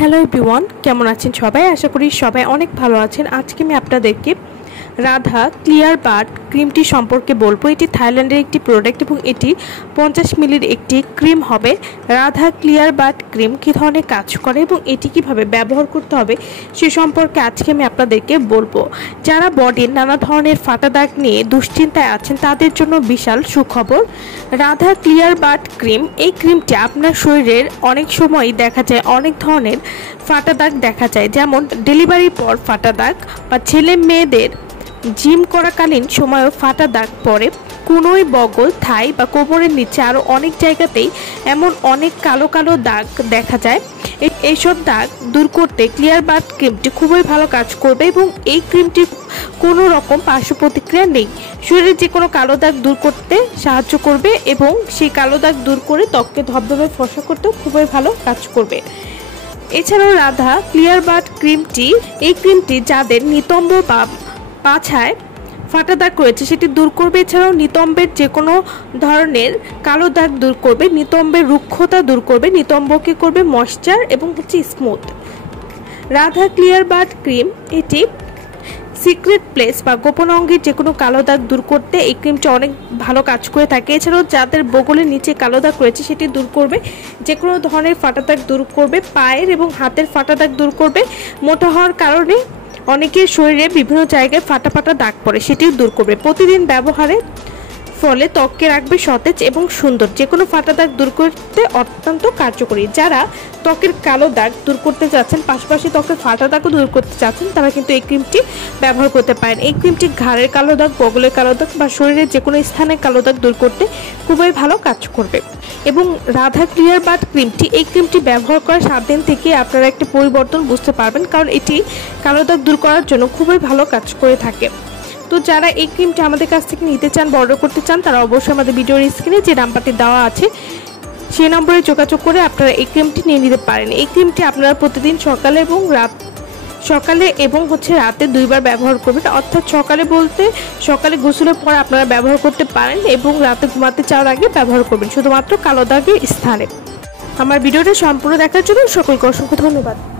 Hello everyone, কেমন আছেন সবাই? আশা করি সবাই অনেক ভালো আছেন। আজকে আমি আপনাদেরকে রাধা ক্লিয়ার বাট ক্রিমটি সম্পর্কে বলবো। এটি থাইল্যান্ডের একটি প্রোডাক্ট এবং এটি 50 মিলির একটি ক্রিম হবে। রাধা ক্লিয়ার বাট ক্রিম কী ধরনের কাজ করে এবং এটি কিভাবে ব্যবহার করতে হবে সে সম্পর্কে আজকে আমি আপনাদেরকে বলবো। যারা বডির নানা ধরনের ফাটা দাগ নিয়ে দুশ্চিন্তায় আছেন তাদের জন্য বিশাল সুখবর। রাধা ক্লিয়ার বাট ক্রিম, এই ক্রিমটি আপনার শরীরের অনেক সময় দেখা যায় অনেক ধরনের ফাটা দাগ দেখা যায়, যেমন ডেলিভারির পর ফাটা দাগ বা ছেলে মেয়েদের জিম করাকালীন সময়ও ফাটা দাগ পড়ে। কোনোই বগল, থাই বা কোমরের নিচে আরও অনেক জায়গাতেই এমন অনেক কালো কালো দাগ দেখা যায়। এইসব দাগ দূর করতে ক্লিয়ার বাট ক্রিমটি খুবই ভালো কাজ করবে এবং এই ক্রিমটির কোনো রকম পার্শ্ব প্রতিক্রিয়া নেই। শরীরের যে কোনো কালো দাগ দূর করতে সাহায্য করবে এবং সেই কালো দাগ দূর করে ত্বককে ধবধবে ফর্সা করতেও খুবই ভালো কাজ করবে। এছাড়াও রাধা ক্লিয়ার বাট ক্রিমটি, এই ক্রিমটি যাদের নিতম্ব বা পাছায় ফাটা দাগ রয়েছে সেটি দূর করবে। এছাড়াও নিতম্বের যে কোনো ধরনের কালো দাগ দূর করবে, নিতম্বের রুক্ষতা দূর করবে, নিতম্বকে করবে ময়েশ্চার এবং smooth. Radha clear but cream, এটি সিক্রেট প্লেস বা গোপন অঙ্গের যে কোনো কালো দাগ দূর করতে এই ক্রিমটি অনেক ভালো কাজ করে থাকে। এছাড়াও যাদের বগলের নিচে কালো দাগ রয়েছে সেটি দূর করবে, যে কোনো ধরনের ফাটা দাগ দূর করবে, পায়ের এবং হাতের ফাটা দাগ দূর করবে। মোটা হওয়ার কারণে অনেকের শরীরে বিভিন্ন জায়গায় ফাটা ফাটা দাগ পড়ে, সেটিও দূর করবে। প্রতিদিন ব্যবহারের ফলে ত্বককে রাখবে সতেজ এবং সুন্দর। যে কোনো ফাটা দাগ দূর করতে অত্যন্ত কার্যকরী। যারা ত্বকের কালো দাগ দূর করতে চাচ্ছেন, পাশাপাশি ত্বকের ফাটা দাগও দূর করতে চাচ্ছেন, তারা কিন্তু এই ক্রিমটি ব্যবহার করতে পারেন। এই ক্রিমটি ঘাড়ের কালো দাগ, বগলের কালো দাগ বা শরীরের যে কোনো স্থানে কালো দাগ দূর করতে খুবই ভালো কাজ করবে। এবং রাধা ক্লিয়ার বাট ক্রিমটি, এই ক্রিমটি ব্যবহার করার 7 দিন থেকে আপনারা একটা পরিবর্তন বুঝতে পারবেন, কারণ এটি কালো দাগ দূর করার জন্য খুবই ভালো কাজ করে থাকে। তো যারা এই ক্রিমটা আমাদের কাছ থেকে নিতে চান, অর্ডার করতে চান, তারা অবশ্যই আমাদের ভিডিওর স্ক্রিনে যে নাম্বারটি দেওয়া আছে সেই নম্বরে যোগাযোগ করে আপনারা এই ক্রিমটি নিয়ে নিতে পারেন। এই ক্রিমটি আপনারা প্রতিদিন সকালে এবং রাতে 2 বার ব্যবহার করবেন। অর্থাৎ সকালে বলতে সকালে গোসলের পর আপনারা ব্যবহার করতে পারেন এবং রাতে ঘুমাতে যাওয়ার আগে ব্যবহার করবেন, শুধুমাত্র কালো দাগের স্থানে। আমার ভিডিওটা সম্পূর্ণ দেখার জন্য সকলকে অসংখ্য ধন্যবাদ।